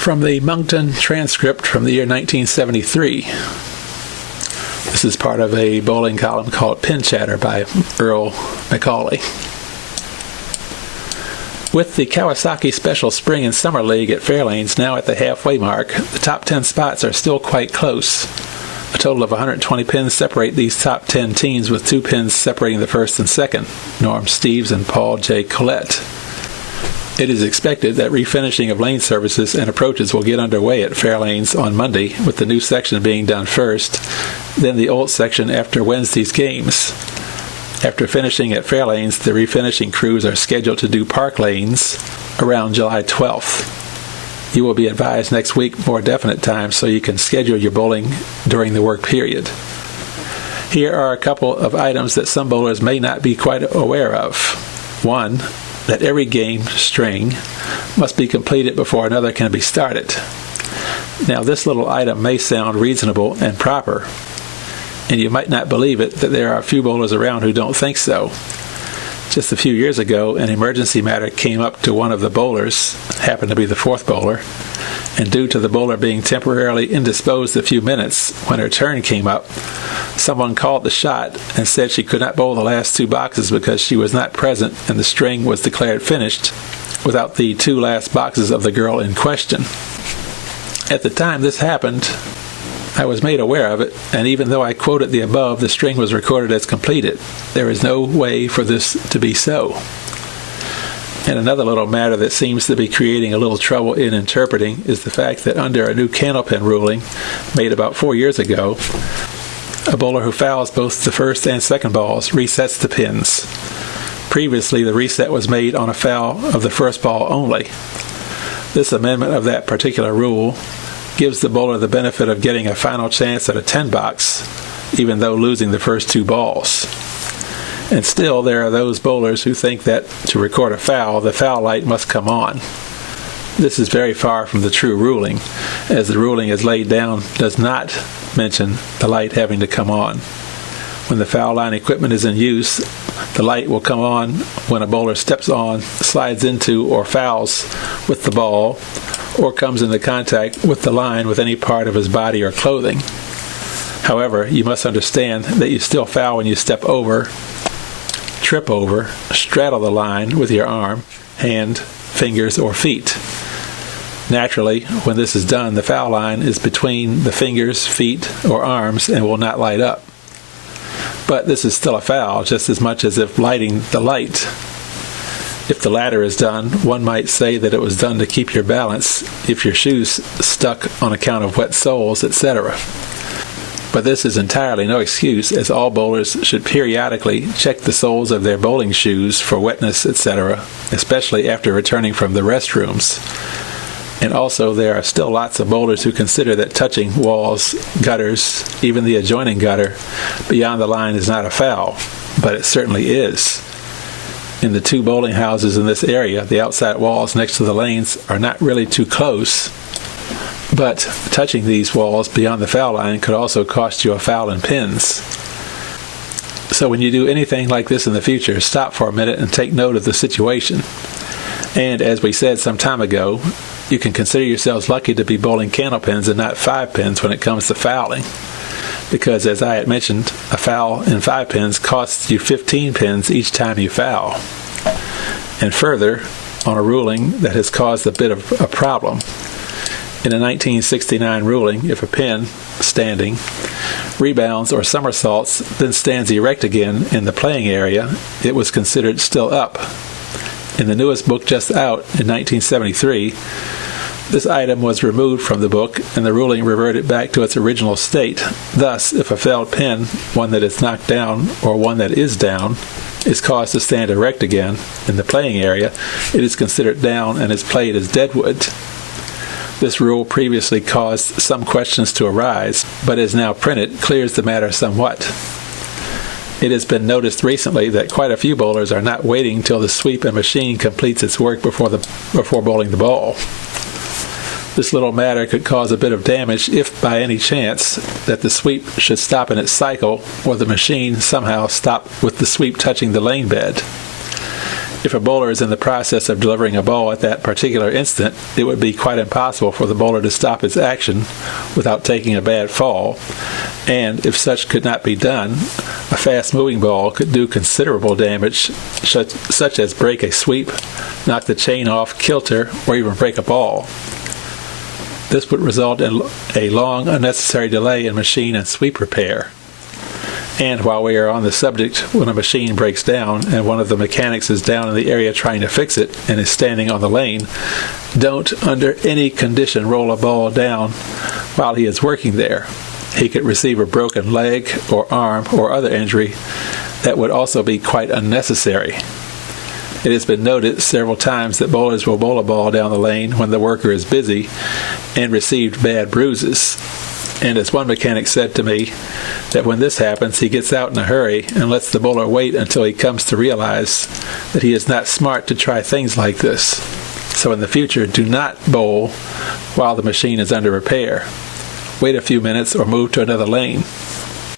From the Moncton transcript from the year 1973. This is part of a bowling column called Pin Chatter by Earl McCauley. With the Kawasaki Special Spring and Summer League at Fairlanes now at the halfway mark, the top 10 spots are still quite close. A total of 120 pins separate these top 10 teams, with 2 pins separating the first and second, Norm Steeves and Paul J. Collette. It is expected that refinishing of lane services and approaches will get underway at Fairlanes on Monday, with the new section being done first, then the old section after Wednesday's games. After finishing at Fairlanes, the refinishing crews are scheduled to do park lanes around July 12th. You will be advised next week more definite times so you can schedule your bowling during the work period. Here are a couple of items that some bowlers may not be quite aware of. 1. That every game string must be completed before another can be started. Now, this little item may sound reasonable and proper, and you might not believe it that there are a few bowlers around who don't think so. Just a few years ago, an emergency matter came up to one of the bowlers, happened to be the fourth bowler, and due to the bowler being temporarily indisposed a few minutes when her turn came up, someone called the shot and said she could not bowl the last 2 boxes because she was not present and the string was declared finished without the 2 last boxes of the girl in question. At the time this happened, I was made aware of it, and even though I quoted the above, the string was recorded as completed. There is no way for this to be so. And another little matter that seems to be creating a little trouble in interpreting is the fact that under a new candlepin ruling made about 4 years ago, a bowler who fouls both the first and second balls resets the pins. Previously, the reset was made on a foul of the first ball only. This amendment of that particular rule gives the bowler the benefit of getting a final chance at a 10 box, even though losing the first 2 balls. And still, there are those bowlers who think that to record a foul, the foul light must come on. This is very far from the true ruling, as the ruling as laid down does not mention the light having to come on. When the foul line equipment is in use, the light will come on when a bowler steps on, slides into, or fouls with the ball, or comes into contact with the line with any part of his body or clothing. However, you must understand that you still foul when you step over, trip over, straddle the line with your arm, hand, fingers, or feet. Naturally, when this is done, the foul line is between the fingers, feet, or arms and will not light up. But this is still a foul, just as much as if lighting the light. If the latter is done, one might say that it was done to keep your balance if your shoes stuck on account of wet soles, etc. But this is entirely no excuse, as all bowlers should periodically check the soles of their bowling shoes for wetness, etc., especially after returning from the restrooms. And also, there are still lots of bowlers who consider that touching walls, gutters, even the adjoining gutter, beyond the line is not a foul, but it certainly is. In the 2 bowling houses in this area, the outside walls next to the lanes are not really too close, but touching these walls beyond the foul line could also cost you a foul in pins. So when you do anything like this in the future, stop for a minute and take note of the situation. And as we said some time ago, you can consider yourselves lucky to be bowling candlepins and not 5 pins when it comes to fouling. Because, as I had mentioned, a foul in 5 pins costs you 15 pins each time you foul. And further, on a ruling that has caused a bit of a problem. In a 1969 ruling, if a pin, standing, rebounds or somersaults, then stands erect again in the playing area, it was considered still up. In the newest book just out, in 1973, this item was removed from the book, and the ruling reverted back to its original state. Thus, if a fouled pin, one that is knocked down or one that is down, is caused to stand erect again in the playing area, it is considered down and is played as deadwood. This rule previously caused some questions to arise, but is now printed, clears the matter somewhat. It has been noticed recently that quite a few bowlers are not waiting till the sweep and machine completes its work before bowling the ball. This little matter could cause a bit of damage if, by any chance, that the sweep should stop in its cycle or the machine somehow stop with the sweep touching the lane bed. If a bowler is in the process of delivering a ball at that particular instant, it would be quite impossible for the bowler to stop its action without taking a bad fall. And if such could not be done, a fast-moving ball could do considerable damage, such as break a sweep, knock the chain off kilter, or even break a ball. This would result in a long, unnecessary delay in machine and sweep repair. And while we are on the subject, when a machine breaks down and one of the mechanics is down in the area trying to fix it and is standing on the lane, don't under any condition roll a ball down while he is working there. He could receive a broken leg or arm or other injury that would also be quite unnecessary. It has been noted several times that bowlers will bowl a ball down the lane when the worker is busy and received bad bruises. And as one mechanic said to me, that when this happens, he gets out in a hurry and lets the bowler wait until he comes to realize that he is not smart to try things like this. So in the future, do not bowl while the machine is under repair. Wait a few minutes or move to another lane.